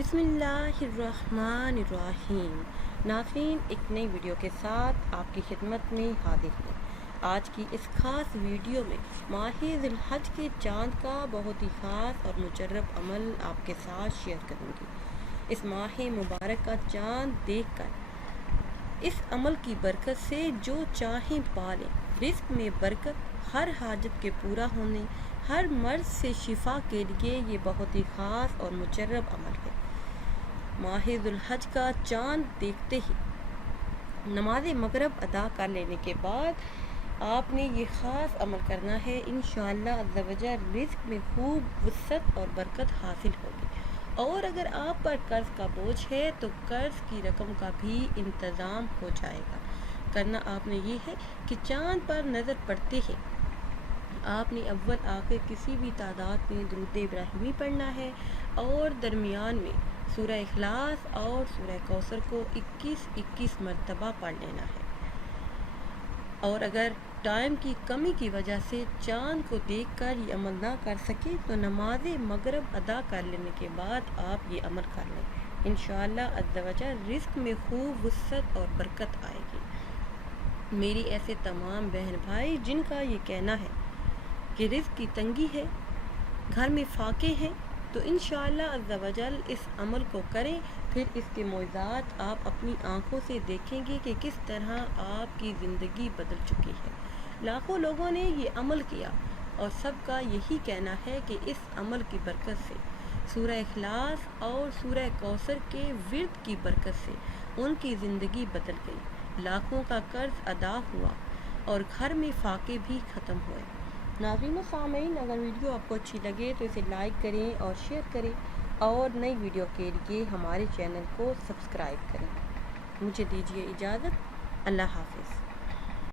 بسم اللہ الرحمن الرحیم۔ ناظرین، ایک نئی ویڈیو کے ساتھ آپ کی خدمت میں حاضر ہیں۔ آج کی اس خاص ویڈیو میں ماہ ذی الحج کے چاند کا بہت ہی خاص اور مجرب عمل آپ کے ساتھ شیئر کروں گی۔ اس ماہ مبارک کا چاند دیکھ کر اس عمل کی برکت سے جو چاہیں پالیں، رزق میں برکت، ہر حاجت کے پورا ہونے، ہر مرض سے شفا کے لیے یہ بہت ہی خاص اور مجرب عمل ہے۔ ماہ ذی الحج کا چاند دیکھتے ہی نماز مغرب ادا کر لینے کے بعد آپ نے یہ خاص عمل کرنا ہے۔ انشاءاللہ عز و جل رزق میں خوب وسعت اور برکت حاصل ہوگی، اور اگر آپ پر قرض کا بوجھ ہے تو قرض کی رقم کا بھی انتظام ہو جائے گا۔ کرنا آپ نے یہ ہے کہ چاند پر نظر پڑتے ہی آپ نے اول آخر کسی بھی تعداد میں درود ابراہیمی پڑھنا ہے، اور درمیان میں سورہ اخلاص اور سورہ کوثر کو 21 مرتبہ پڑھ لینا ہے۔ اور اگر ٹائم کی کمی کی وجہ سے چاند کو دیکھ کر یہ عمل نہ کر سکے تو نماز مغرب ادا کر لینے کے بعد آپ یہ عمل کر لیں۔ انشاءاللہ عز و جل رزق میں خوب وسعت اور برکت آئے گی۔ میری ایسے تمام بہن بھائی جن کا یہ کہنا ہے کہ رزق کی تنگی ہے، گھر میں فاقے ہیں، تو انشاءاللہ عز و جل اس عمل کو کریں، پھر اس کے معجزات آپ اپنی آنکھوں سے دیکھیں گے کہ کس طرح آپ کی زندگی بدل چکی ہے۔ لاکھوں لوگوں نے یہ عمل کیا اور سب کا یہی کہنا ہے کہ اس عمل کی برکت سے، سورہ اخلاص اور سورہ کوثر کے ورد کی برکت سے ان کی زندگی بدل گئی، لاکھوں کا قرض ادا ہوا اور گھر میں فاقے بھی ختم ہوئے۔ ناظرین و سامعین، اگر ویڈیو آپ کو اچھی لگے تو اسے لائک کریں اور شیئر کریں، اور نئی ویڈیو کے لیے ہمارے چینل کو سبسکرائب کریں۔ مجھے دیجیے اجازت۔ اللہ حافظ۔